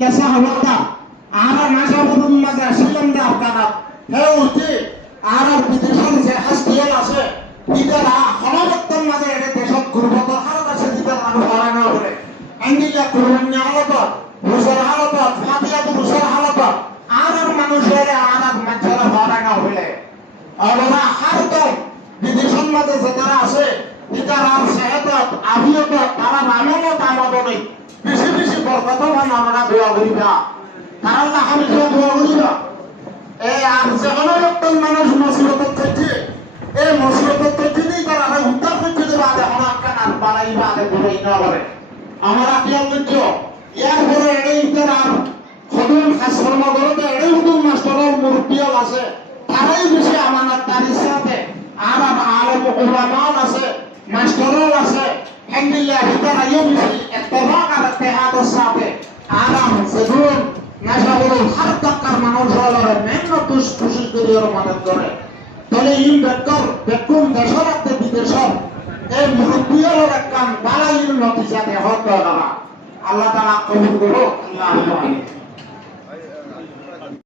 কেসা হলতা আর নাশাবুদুম মাজা শিলন্দার কানাত হে উঠি আর বিদেশের যে হাসপিটাল আছে ইদারা হলবত্তর মাঝে এটা দেশত গুরুবতর হালত আছে ইদার মানুষ হারানো করে আঙ্গিলা কুরবানি হালত রোজার হালত ফাতিয়া তো রোজার হালত আর মানুষের আর মাঝেরা হারানো হইলে অবলা হারত বিদেশের মাঝে যে তারা আছে ইদারা সেহতত আবিয়ত তারা নামত আমাদের নেই বেশি বেশি বরকতবান আমরা দোয়া করিবা কারণ না আমি দোয়া করিবা এই আর যে অনবর্তন মানুষ মুসিবত করছে এই মুসিবত করছে নেই তারা উদ্ধার করতে দেবে আগে হনাক্কান আর বাড়াইবা আগে ঘুরাই না বলে আমরা কি করছ এরপরে এড়েই তার সদুল খাস কর্মকরতে এড়েই হুদুল মাস্টারের মুরব্বিয়াল আছে তারাই বেশি আমানত তারির সাথে আর আলম উলামাও আছে মাস্টারও আছে আলহামদুলিল্লাহ তারাইও বেশি ইত্তেফাক আর ইত্তেহাদের সাথে আরাম সেগুন নাশাবুল হর তক্কার মানুষ হলো মেহনত কোশিশ করে ওর মদদ করে তাহলে ইন বেকুম দেশরাতে বিদেশর এই মুরব্বিয়ার একখান বালাইল নতিজা দেহ তো আল্লাহ তাআলা কবুল করো আল্লাহ